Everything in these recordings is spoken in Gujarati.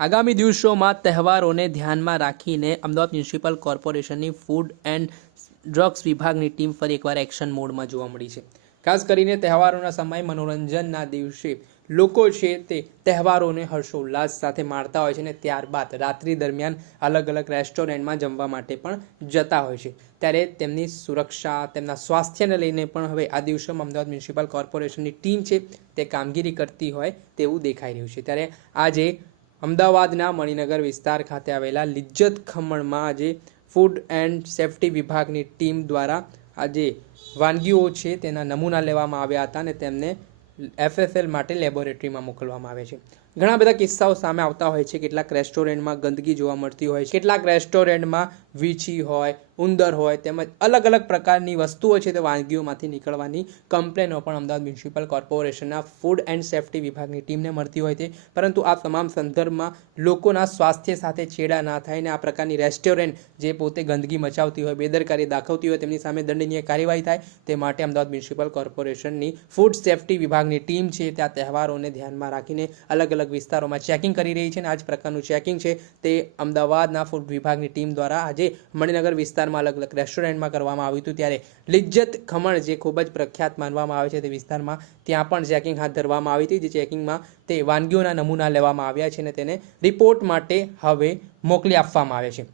આગામી દિવસોમાં તહેવારોને ધ્યાનમાં રાખીને અમદાવાદ મ્યુનિસિપલ કોર્પોરેશનની ફૂડ એન્ડ ડ્રગ્સ વિભાગની ટીમ ફરી એકવાર એક્શન મોડમાં જોવા મળી છે. ખાસ કરીને તહેવારોના સમયે મનોરંજનના દિવસે લોકો છે તે તહેવારોને હર્ષોલ્લાસ સાથે માણતા હોય છે અને ત્યારબાદ રાત્રિ દરમિયાન અલગ અલગ રેસ્ટોરન્ટમાં જમવા માટે પણ જતા હોય છે. ત્યારે તેમની સુરક્ષા, તેમના સ્વાસ્થ્યને લઈને પણ હવે આ દિવસોમાં અમદાવાદ મ્યુનિસિપલ કોર્પોરેશનની ટીમ છે તે કામગીરી કરતી હોય તેવું દેખાઈ રહ્યું છે. ત્યારે આજે અમદાવાદના મણિનગર વિસ્તાર ખાતે આવેલા લિજ્જત ખમણમાં આજે ફૂડ એન્ડ સેફ્ટી વિભાગની ટીમ દ્વારા આજે વાનગીઓ છે તેના નમૂના લેવામાં આવ્યા હતા અને તેમને એફએસએલ માટે લેબોરેટરીમાં મોકલવામાં આવે છે. ઘણા બધા કિસ્સાઓ સામે આવતા હોય છે. કેટલાક રેસ્ટોરન્ટમાં ગંદકી જોવા મળતી હોય છે. કેટલાક રેસ્ટોરન્ટમાં વીછી હોય, ઉંદર હોય તેમજ અલગ અલગ પ્રકારની વસ્તુઓ છે તે વાનગીઓમાંથી નીકળવાની કમ્પ્લેનો પણ અમદાવાદ મ્યુનિસિપલ કોર્પોરેશનના ફૂડ એન્ડ સેફ્ટી વિભાગની ટીમને મળતી હોય છે. પરંતુ આ તમામ સંદર્ભમાં લોકોના સ્વાસ્થ્ય સાથે છેડા ના થાય ને આ પ્રકારની રેસ્ટોરન્ટ જે પોતે ગંદકી મચાવતી હોય, બેદરકારી દાખવતી હોય તેમની સામે દંડનીય કાર્યવાહી થાય તે માટે અમદાવાદ મ્યુનિસિપલ કોર્પોરેશનની ફૂડ સેફ્ટી વિભાગની ટીમ છે ત્યાં તહેવારોને ધ્યાનમાં રાખીને અલગ અલગ વિસ્તારોમાં ચેકિંગ કરી રહી છે અને આ જ પ્રકારનું ચેકિંગ છે તે અમદાવાદના ફૂડ વિભાગની ટીમ દ્વારા આજે મણિનગર વિસ્તારમાં અલગ અલગ રેસ્ટોરન્ટમાં કરવામાં આવ્યું હતું. ત્યારે લિજ્જત ખમણ જે ખૂબ જ પ્રખ્યાત માનવામાં આવે છે તે વિસ્તારમાં ત્યાં પણ ચેકિંગ હાથ ધરવામાં આવી હતી. જે ચેકિંગમાં તે વાનગીઓના નમૂના લેવામાં આવ્યા છે અને તેને રિપોર્ટ માટે હવે મોકલી આપવામાં આવે છે.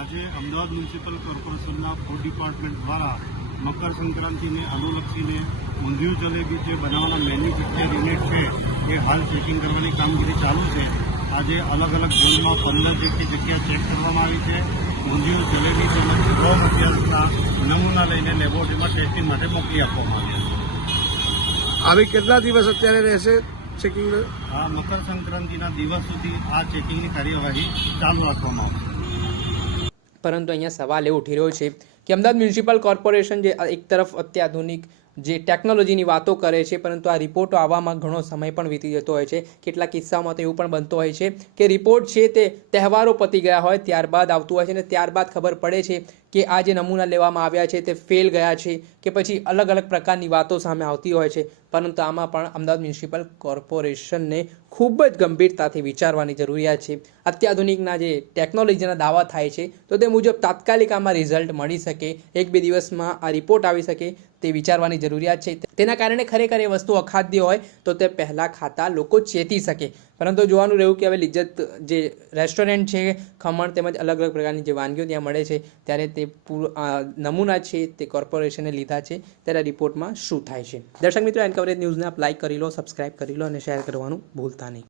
આજે અમદાવાદ મ્યુનિસિપલ કોર્પોરેશનના ફૂડ ડિપાર્ટમેન્ટ દ્વારા મકર સંક્રાંતિને અનુલક્ષીને ઊંધિયું જલેબી જે બનાવવાના મેન્યુફેક્ચર યુનિટ છે એ હાલ ચેકિંગ કરવાની કામગીરી ચાલુ છે. આજે અલગ અલગ ઝોનમાં પંદર જેટલી જગ્યા ચેક કરવામાં આવી છે. ઊંધિયું જલેબી તેમજ રો મટીરિયલ્સના નમૂના લઈને લેબોરેટરીમાં ટેસ્ટિંગ માટે મોકલી આપવામાં આવ્યા છે. આવી કેટલા દિવસ અત્યારે રહેશે ચેકિંગ આ મકર સંક્રાંતિના દિવસ સુધી આ ચેકિંગની કાર્યવાહી ચાલુ રાખવામાં આવશે. પરંતુ અહીંયા સવાલ એ ઉઠી રહ્યો છે કે અમદાવાદ મ્યુનિસિપલ કોર્પોરેશન જે એક તરફ અત્યાધુનિક જે ટેકનોલોજીની વાતો કરે છે, પરંતુ આ રિપોર્ટો આવવામાં ઘણો સમય પણ વીતી જતો હોય છે. કેટલાક કિસ્સાઓમાં તો એવું પણ બનતો હોય છે કે રિપોર્ટ છે તે તહેવારો પતી ગયા હોય, ત્યારબાદ આવતું હોય છે અને ત્યારબાદ ખબર પડે છે કે આ જે નમૂના લેવામાં આવ્યા છે તે ફેલ ગયા છે કે પછી અલગ અલગ પ્રકારની વાતો સામે આવતી હોય છે. પરંતુ આમાં પણ અમદાવાદ મ્યુનિસિપલ કોર્પોરેશનને ખૂબ જ ગંભીરતાથી વિચારવાની જરૂરિયાત છે. અત્યાધુનિકના જે ટેકનોલોજીના દાવા થાય છે, તો તે મુજબ તાત્કાલિક આમાં રિઝલ્ટ મળી શકે. એક બે દિવસમાં આ રિપોર્ટ આવી શકે તે વિચારવાની જરૂરિયાત છે. તેના કારણે ખરેખર એ વસ્તુ અખાદ્ય હોય તો તે પહેલાં ખાતા લોકો ચેતી શકે. પરંતુ જોવાનું રહ્યું કે હવે લિજ્જત જે રેસ્ટોરન્ટ છે, ખમણ તેમજ અલગ અલગ પ્રકારની જે વાનગીઓ ત્યાં મળે છે, ત્યારે તે નમૂના છે તે કોર્પોરેશને લીધા છે, ત્યારે રિપોર્ટમાં શું થાય છે. દર્શક મિત્રો, એન કવરેજ ન્યૂઝને આપ લાઇક કરી લો, સબસ્ક્રાઇબ કરી લો અને શેર કરવાનું ભૂલતા નહીં.